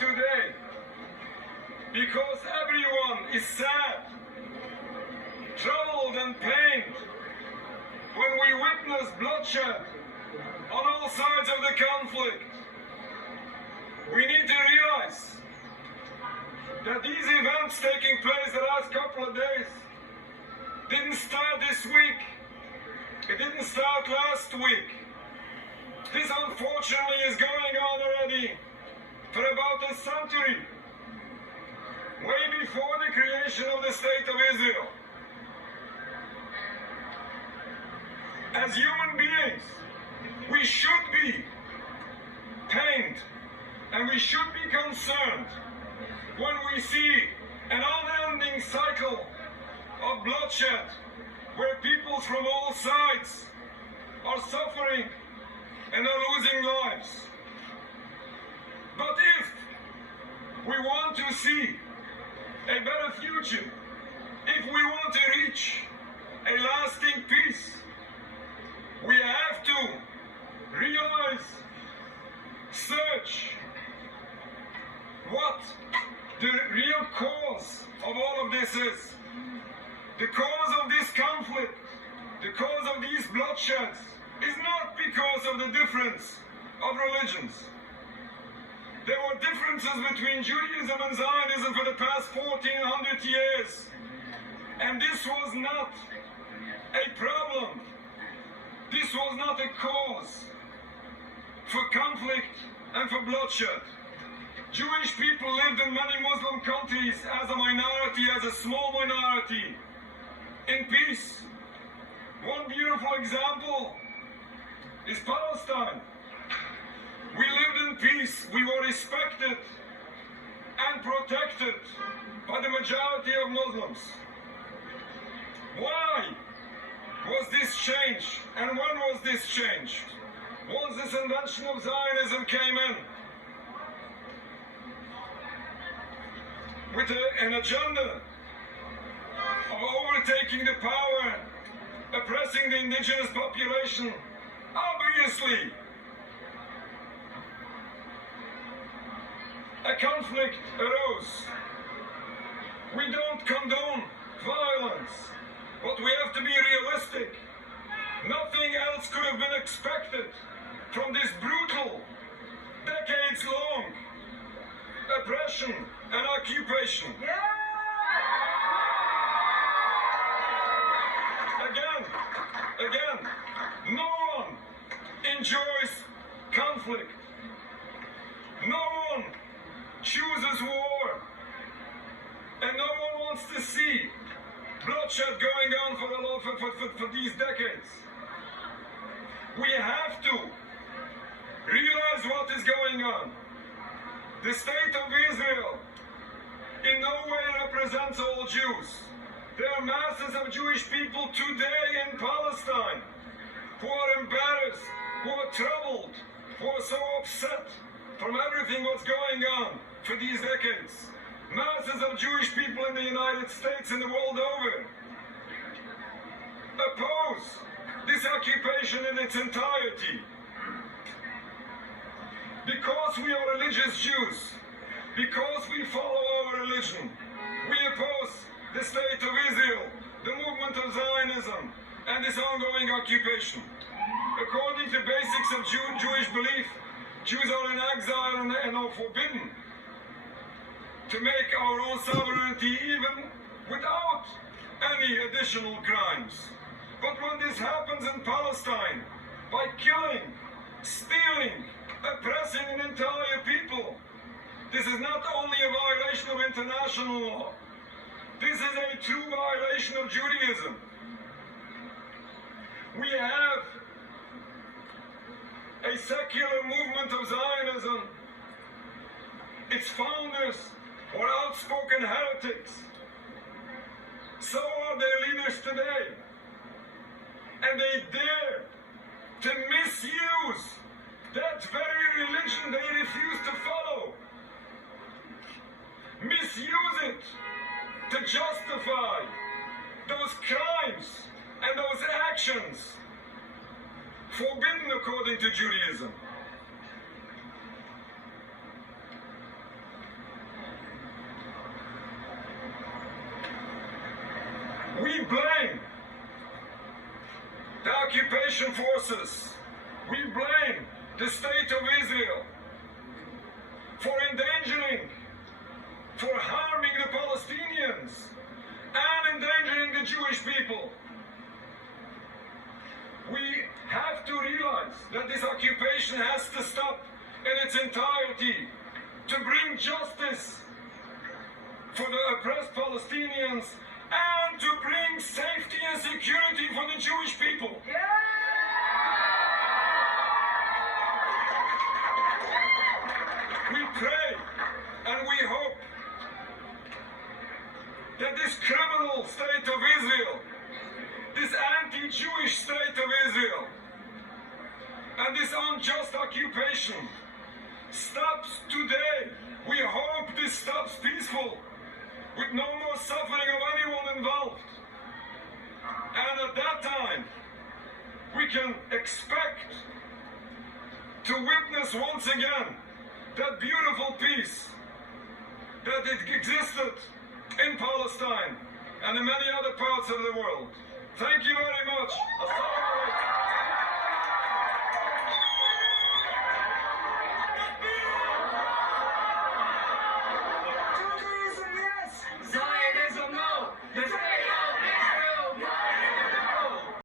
today, because everyone is sad, troubled and pained when we witness bloodshed on all sides of the conflict. We need to realize that these events taking place the last couple of days didn't start this week. It didn't start last week. This unfortunately is going on already for about a century, way before the creation of the State of Israel. As human beings, we should be pained and we should be concerned when we see an unending cycle of bloodshed where peoples from all sides are suffering and are losing lives. But if we want to see a better future, if we want to reach a lasting peace, we have to realize, search what the real cause of all of this is. The cause of this conflict, the cause of these bloodsheds, is not because of the difference of religions. There were differences between Judaism and Zionism for the past 1400 years, and this was not a problem. This was not a cause for conflict and for bloodshed. Jewish people lived in many Muslim countries as a minority, as a small minority, in peace. One beautiful example is Palestine. We lived in peace. We were respected and protected by the majority of Muslims. Why was this changed? And when was this changed? Once this invention of Zionism came in, with an agenda of overtaking the power, oppressing the indigenous population, obviously a conflict arose. We don't condone violence, but we have to be realistic. Nothing else could have been expected from this brutal, decades-long oppression and occupation. Again, no one enjoys conflict. No one chooses war. And no one wants to see bloodshed going on for these decades. We have to realize what is going on. The State of Israel in no way represents all Jews. There are masses of Jewish people today in Palestine who are embarrassed, who are troubled, who are so upset from everything what's going on for these decades. Masses of Jewish people in the United States and the world over oppose this occupation in its entirety. Because we are religious Jews, because we follow our religion, we oppose the State of Israel, the movement of Zionism, and this ongoing occupation. According to basics of Jewish belief, Jews are in exile and are forbidden to make our own sovereignty even without any additional crimes. But when this happens in Palestine, by killing, stealing, oppressing an entire people, this is not only a violation of international law, this is a true violation of Judaism. We have a secular movement of Zionism. Its founders were outspoken heretics. So are their leaders today. And they dare to misuse that very religion they refuse to follow. Misuse it to justify those crimes and those actions forbidden according to Judaism. blame the occupation forces. We blame the state of Israel for endangering, for harming the Palestinians and endangering the Jewish people. We have to realize that this occupation has to stop in its entirety to bring justice for the oppressed Palestinians and to bring safety and security for the Jewish people. We pray and we hope that this criminal state of Israel, this anti-Jewish state of Israel, and this unjust occupation stops today. We hope this stops peaceful, with no more suffering of anyone involved. And at that time, we can expect to witness once again that beautiful peace that it existed in Palestine and in many other parts of the world. Thank you very much. Assalamu alaikum.